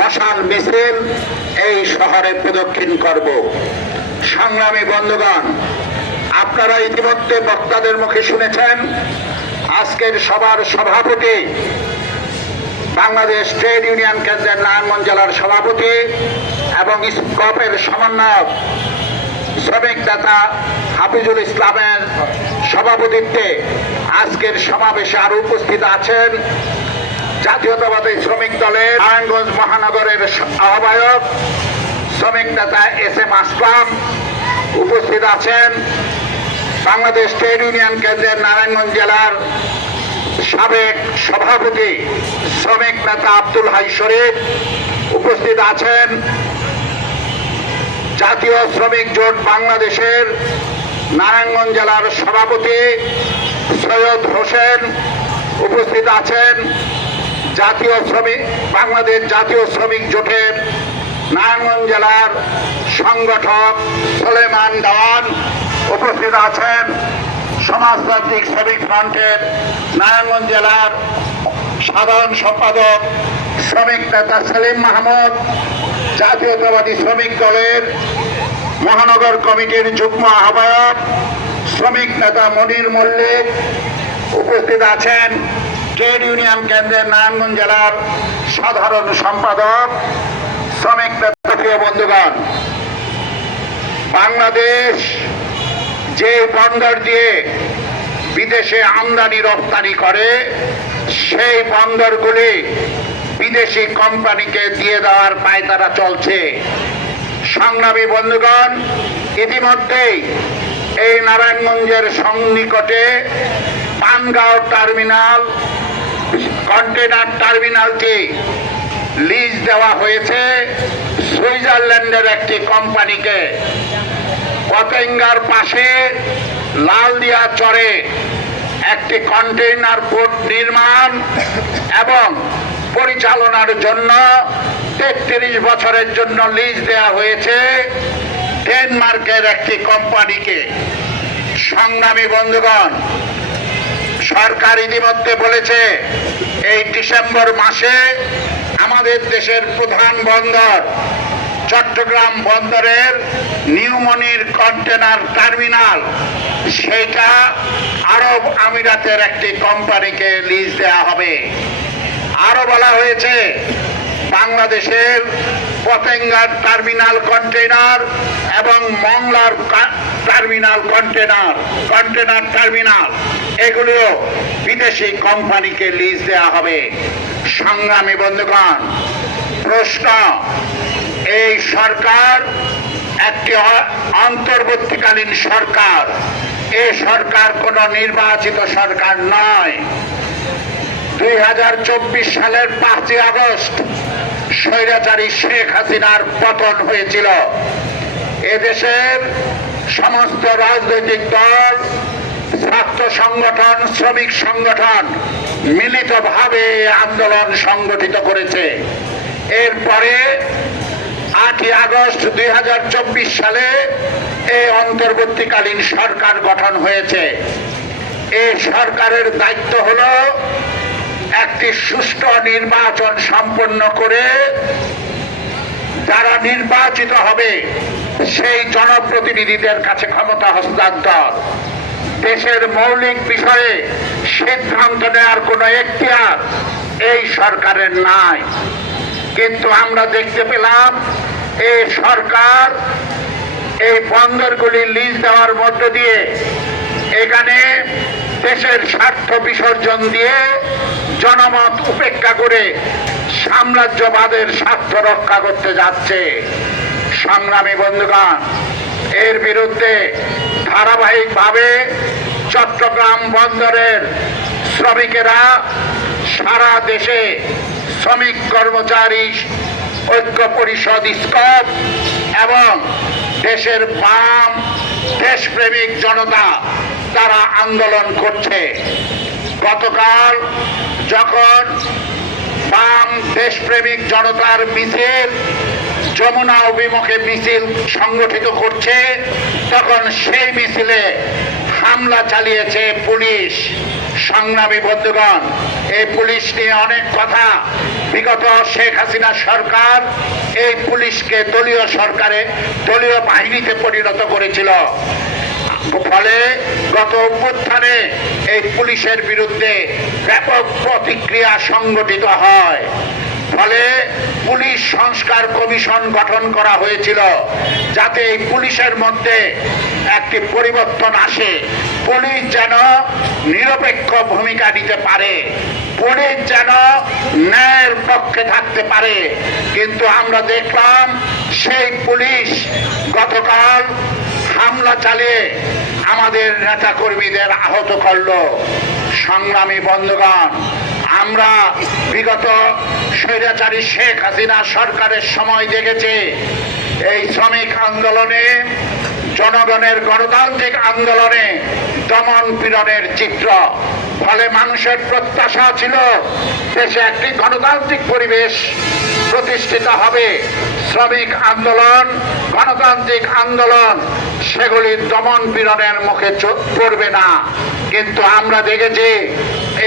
মশাল মিছিল এই শহরে প্রদক্ষিণ করব। সংগ্রামী বন্ধুগণ, আপনারা ইতিমধ্যে বক্তাদের মুখে শুনেছেন আজকের সভার সভাপতি, বাংলাদেশ ট্রেড ইউনিয়ন কেন্দ্রের নারায়ণগঞ্জ জেলার সভাপতি এবং স্কপের সমন্বয়ক শ্রমিক নেতা হাফিজুল ইসলামের সভাপতিত্বে আজকের সমাবেশে আরো উপস্থিত আছেন জাতীয়তাবাদী শ্রমিক দলের নারায়ণগঞ্জ মহানগরের আহ্বায়ক শ্রমিক নেতা এস.এম. আসলাম, উপস্থিত আছেন বাংলাদেশ ট্রেড ইউনিয়ন কেন্দ্রের নারায়ণগঞ্জ জেলার সাবেক সভাপতি শ্রমিক নেতা আব্দুল হাই শরীফ, উপস্থিত আছেন জাতীয় শ্রমিক জোট বাংলাদেশের নারায়ণগঞ্জ জেলার সভাপতি সৈয়দ হোসেন, উপস্থিত আছেন বাংলাদেশ জাতীয় শ্রমিক জোটের নারায়ণগঞ্জ জেলার সংগঠক সুলেমান দেওয়ান, উপস্থিত আছেন সমাজতান্ত্রিক শ্রমিক ফ্রন্টের নারায়ণগঞ্জ জেলার সাধারণ সম্পাদক শ্রমিক নেতা সেলিম মাহমুদ, জাতীয়তাবাদী শ্রমিক দলের মহানগর কমিটির যুগ্ম আহ্বায়ক শ্রমিক নেতা মনির মল্লিক, উপস্থিত আছেন ট্রেড ইউনিয়ন কেন্দ্রের নারায়ণগঞ্জ জেলার সাধারণ সম্পাদক শ্রমিক নেতা। প্রিয় বন্ধুগণ, বাংলাদেশ যে বন্দর দিয়ে বিদেশে আমদানি রপ্তানি করে সেই বন্দরগুলি বিদেশি কোম্পানিকে দিয়ে দেওয়ার পায়তারা চলছে। সংগ্রামী বন্ধুগণ, ইতিমধ্যেই এই নারায়ণগঞ্জের সন্নিকটে পানগাঁও টার্মিনাল কন্টেনার টার্মিনালটি লিজ দেওয়া হয়েছে সুইজারল্যান্ডের একটি কোম্পানিকে। পতেঙ্গার পাশে লালদিয়া চরে একটি কন্টেইনার পোর্ট নির্মাণ এবং পরিচালনার জন্য 33 বছরের জন্য লিজ দেওয়া হয়েছে ডেনমার্কের একটি কোম্পানিকে। সংগ্রামী বন্ধুগণ, সরকার ইতিমধ্যে বলেছে এই ডিসেম্বর মাসে আমাদের দেশের প্রধান বন্দর চট্টগ্রাম বন্দরের নিউমনির কন্টেনার টার্মিনাল সেটা আরব আমিরাতের একটি কোম্পানিকে লিজ দেওয়া হবে। আরো বলা হয়েছে বাংলাদেশের পতেঙ্গার টার্মিনাল কন্টেনার এবং মংলার টার্মিনাল কন্টেনার টার্মিনাল এগুলিও বিদেশি কোম্পানিকে লিজ দেওয়া হবে। সংগ্রামী বন্ধুগণ, প্রশ্ন, এই সরকার একটি অন্তর্বর্তীকালীন সরকার, এই সরকার কোন নির্বাচিত সরকার নয়। 2024 সালের 5 আগস্ট স্বৈরাচারী শেখ হাসিনার পতন হয়েছিল। এদেশের সমস্ত রাজনৈতিক দল, ছাত্র সংগঠন, শ্রমিক সংগঠন মিলিতভাবে আন্দোলন সংগঠিত করেছে। এরপরে 8 আগস্ট 2024 সালে এই অন্তর্বর্তীকালীন সরকার গঠন হয়েছে। এই সরকারের দায়িত্ব হলো একটি সুষ্ঠু নির্বাচন সম্পন্ন করে যারা নির্বাচিত হবে সেই জনপ্রতিনিধিদের কাছে ক্ষমতা হস্তান্তর। দেশের মৌলিক বিষয়ে সিদ্ধান্ত নেওয়ার কোনো এখতিয়ার এই সরকারের নাই। কিন্তু আমরা দেখতে পেলাম এই সরকার এই বন্দরগুলি লিজ দেওয়ার মধ্য দিয়ে এখানে দেশের স্বার্থ বিসর্জন দিয়ে জনমত উপেক্ষা করে সাম্রাজ্যবাদের স্বার্থ রক্ষা করতে যাচ্ছে। সংগ্রামী বন্ধুগণ, এর বিরুদ্ধে ধারাবাহিকভাবে চট্টগ্রাম বন্দরের শ্রমিকেরা সারা দেশে শ্রমিক কর্মচারী ঐক্য পরিষদ স্কপ এবং দেশের বাম দেশপ্রেমিক জনতা তারা আন্দোলন করছে। গতকাল যখন বাম দেশপ্রেমিক জনতার মিছিল যমুনা অভিমুখে মিছিল সংগঠিত করছে, তখন সেই মিছিলে হামলা চালিয়েছে পুলিশ। সংগ্রামী বন্ধুগণ, এই পুলিশ নিয়ে অনেক কথা। বিগত শেখ হাসিনা সরকার এই পুলিশকে দলীয় বাহিনীতে পরিণত করেছিল। ফলে গত অভ্যুত্থানে এই পুলিশের বিরুদ্ধে ব্যাপক প্রতিক্রিয়া সংগঠিত হয়। ফলে পুলিশ সংস্কার কমিশন গঠন করা হয়েছিল, যাতে এই পুলিশের মধ্যে একটি পরিবর্তন আসে। পুলিশ যেন নিরপেক্ষ ভূমিকা নিতে পারে, পুলিশ যেন ন্যায়ের পক্ষে থাকতে পারে। কিন্তু আমরা দেখলাম সেই পুলিশ গতকাল হামলা চালিয়ে আমাদের নেতা কর্মীদের আহত করলো। সংগ্রামী বন্ধুগণ, আমরা বিগত স্বৈরাচারী শেখ হাসিনা সরকারের সময় দেখেছি এই শ্রমিক আন্দোলনে, জনগণের গণতান্ত্রিক আন্দোলনে দমন পীড়নের চিত্র। ফলে মানুষের প্রত্যাশা ছিল দেশে একটি গণতান্ত্রিক পরিবেশ প্রতিষ্ঠিত হবে, শ্রমিক আন্দোলন, গণতান্ত্রিক আন্দোলন সেগুলি দমন পীড়নের মুখে পড়বে না। কিন্তু আমরা দেখেছি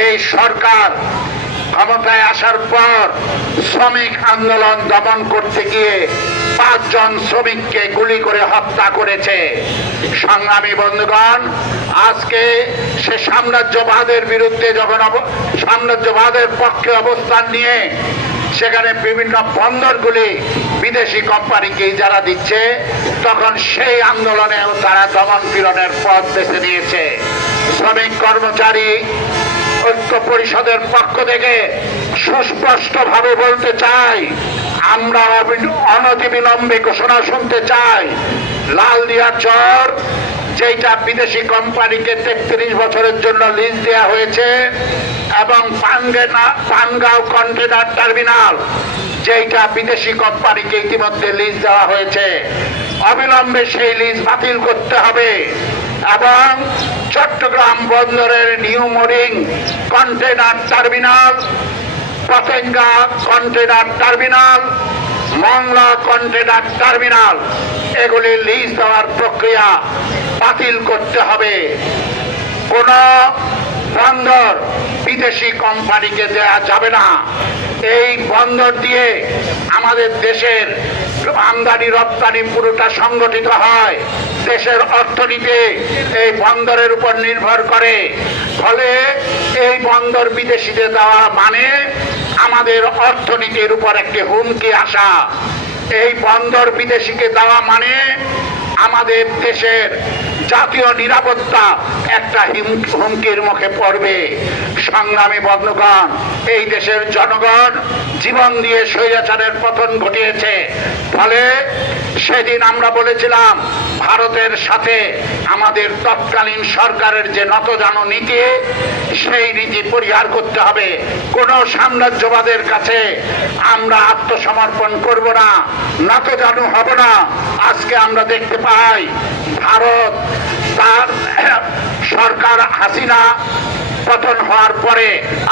এই সরকার ক্ষমতায় আসার পর শ্রমিক আন্দোলন দমন করতে গিয়ে 5 জন শ্রমিককে গুলি করে হত্যা করেছে। সংগ্রামী বন্ধুগণ, আজকে সে সাম্রাজ্যবাদের বিরুদ্ধে যখন সাম্রাজ্যবাদের পক্ষে অবস্থান নিয়ে সেখানে বিভিন্ন বন্দরগুলি বিদেশি কোম্পানিকে যারা দিচ্ছে, তখন সেই আন্দোলনেও তারা দমন পীড়নের পথ বেছে নিয়েছে। শ্রমিক কর্মচারী ঐক্য পরিষদের পক্ষ থেকে সুস্পষ্টভাবে বলতে চাই, আমরা অনতিবিলম্বে ঘোষণা শুনতে চাই, লালদিয়া চর যেটা বিদেশি কোম্পানিকে 33 বছরের জন্য লিজ দেওয়া হয়েছে, এবং পানগাঁও কন্টেনার টার্মিনাল যেটা বিদেশি কোম্পানিকে ইতিমধ্যে লিজ দেওয়া হয়েছে, অবিলম্বে সেই লিজ বাতিল করতে হবে। এবং চট্টগ্রাম বন্দরের new mooring container terminal, Patenga container terminal, Mongla container terminal এগুলি লিজ দেওয়ার প্রক্রিয়া বাতিল করতে হবে। কোন বন্দর বিদেশি কোম্পানিকে দেওয়া যাবে না। এই বন্দর দিয়ে আমাদের দেশের আমদানি রপ্তানি পুরোটা সংগঠিত হয়, দেশের অর্থনীতি এই বন্দরের উপর নির্ভর করে। ফলে এই বন্দর বিদেশিদের দেওয়া মানে আমাদের অর্থনীতির উপর একটি হুমকি আসা। এই বন্দর বিদেশিকে দেওয়া মানে আমাদের দেশের জাতীয় নিরাপত্তা একটা হুমকির মুখে পড়বে। সংগ্রামী বন্ধুগণ, এই দেশের জনগণ জীবন দিয়ে স্বৈরাচারের পতন ঘটিয়েছে। ফলে সেদিন আমরা বলেছিলাম ভারতের সাথে আমাদের তৎকালীন সরকারের যে নতজানু নীতি, সেই নীতি পরিহার করতে হবে। কোন সাম্রাজ্যবাদের কাছে আমরা আত্মসমর্পণ করব না, নতজানু হব না। আজকে আমরা দেখতে পাই ভারত তার সরকার হাসিনা পতন হওয়ার পরে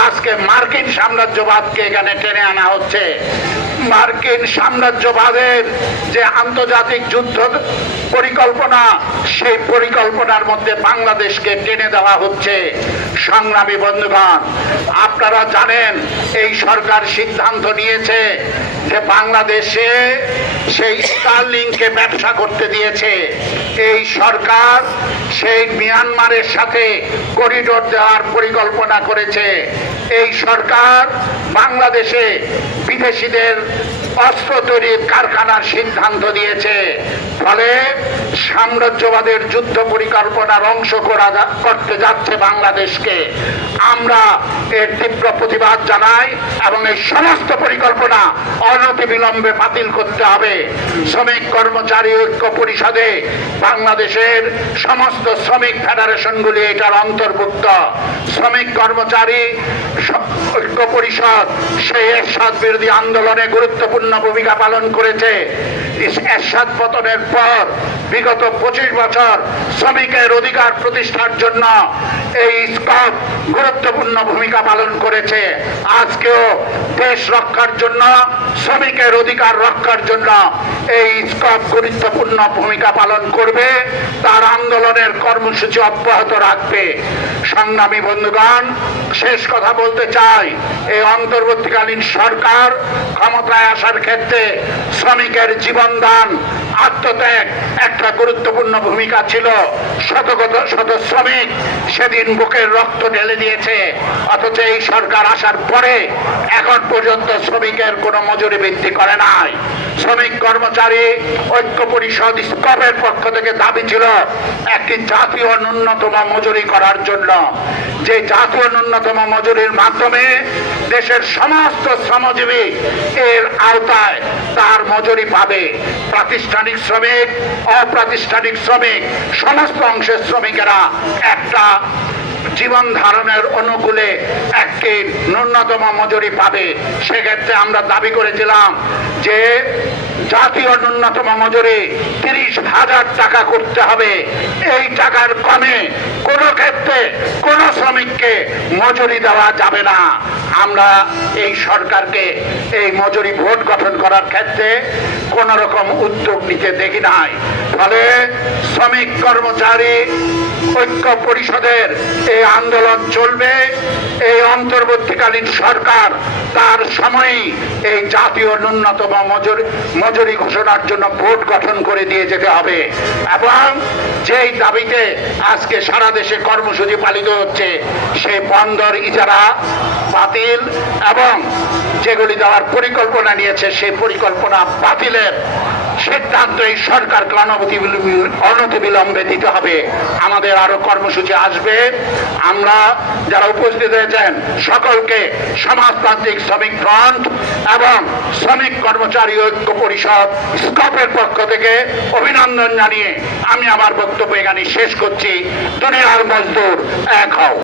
আজকে মার্কিন সাম্রাজ্যবাদকে এখানে টেনে আনা হচ্ছে। মার্কিন সাম্রাজ্যবাদের যে আন্তর্জাতিক যুদ্ধ পরিকল্পনা, সেই পরিকল্পনার মধ্যে বাংলাদেশকে টেনে দেওয়া হচ্ছে। সংগ্রামী বন্ধুগণ, আপনারা জানেন এই সরকার সিদ্ধান্ত নিয়েছে যে বাংলাদেশে সেই স্টারলিংকে ব্যবসা করতে দিয়েছে। এই সরকার সেই মিয়ানমারের সাথে করিডোর দেওয়ার পরিকল্পনা করেছে। এই সরকার বাংলাদেশে বিদেশিদের অস্ত্র তৈরির কারখানার সিদ্ধান্ত দিয়েছে। ফলে সাম্রাজ্যবাদের যুদ্ধ পরিকল্পনার অংশ করতে যাচ্ছে বাংলাদেশকে। আমরা এর তীব্র প্রতিবাদ জানাই এবং এই সমস্ত পরিকল্পনা অনতিবিলম্বে বাতিল করতে হবে। শ্রমিক কর্মচারী ঐক্য পরিষদে বাংলাদেশের সমস্ত শ্রমিক ফেডারেশনগুলি এটার অন্তর্ভুক্ত। শ্রমিক কর্মচারী ঐক্য পরিষদ সেই এরশাদ বিরোধী আন্দোলনে গুরুত্বপূর্ণ ভূমিকা পালন করেছে। এরশাদ পতনের পর বিগত 25 বছর শ্রমিকের অধিকার প্রতিষ্ঠার জন্য এই স্কপ গুরুত্বপূর্ণ ভূমিকা পালন করেছে। আজকেও দেশ রক্ষার জন্য, শ্রমিকের অধিকার রক্ষার জন্য এই স্কপ গুরুত্বপূর্ণ ভূমিকা পালন করবে, তার আন্দোলনের কর্মসূচি অব্যাহত রাখবে। সংগ্রামী বন্ধুগণ, শেষ কথা বলতে চাই, এই অন্তর্বর্তীকালীন সরকার ক্ষমতায় আসার ক্ষেত্রে শ্রমিকের জীবনদান, আত্মত্যাগ একটা গুরুত্বপূর্ণ ভূমিকা ছিল। শত শ্রমিক সেদিন বুকের রক্ত ঢেলে দিয়েছে, অথচ এই সরকার আসার পরে এখন পর্যন্ত শ্রমিকের কোনো মজুরি বৃদ্ধি করে নাই। শ্রমিক কর্মচারী ঐক্য পরিষদ স্কপের পক্ষ থেকে দাবি ছিল একটি জাতীয় ন্যূনতম মজুরি করার জন্য, যে জাতীয় ন্যূনতম মজুরির মাধ্যমে দেশের সমস্ত শ্রমজীবী এর আওতায় তার মজুরি পাবে। প্রাতিষ্ঠানিক শ্রমিক, অপ্রাতিষ্ঠানিক শ্রমিক, সমস্ত অংশের শ্রমিকেরা একটা জীবন ধারণের অনুকূলে একটি ন্যূনতম মজুরি পাবে। সেক্ষেত্রে আমরা দাবি করেছিলাম যে জাতীয় ন্যূনতম মজুরি 30,000 টাকা করতে হবে। এই টাকার কমে কোনো ক্ষেত্রে কোনো শ্রমিককে মজুরি দেওয়া যাবে না। আমরা এই সরকারকে এই মজুরি বোর্ড গঠন করার ক্ষেত্রে কোন রকম উদ্যোগ নিতে দেখি নাই। ফলে শ্রমিক কর্মচারী ঐক্য পরিষদের এই আন্দোলন চলবে। এই অন্তর্বর্তীকালীন সরকার তার সময়ই এই জাতীয় ন্যূনতম মজুরি ঘোষণার জন্য বোর্ড গঠন করে দিয়ে যেতে হবে। এবং যেই দাবিতে আজকে সারা দেশে কর্মসূচি পালিত হচ্ছে, সেই বন্দর ইজারা বাতিল এবং যেগুলি দেওয়ার পরিকল্পনা নিয়েছে সেই পরিকল্পনা বাতিলের সিদ্ধান্ত এই সরকারকে অনতিবিলম্বে দিতে হবে। আমাদের আরো কর্মসূচি আসবে। আমরা যারা উপস্থিত হয়েছেন সকলকে সমাজতান্ত্রিক শ্রমিক ফ্রন্ট এবং শ্রমিক কর্মচারী ঐক্য পরিষদ স্কপের পক্ষ থেকে অভিনন্দন জানিয়ে আমি আমার বক্তব্য এখানে শেষ করছি। দুনিয়ার মজদুর এক হও।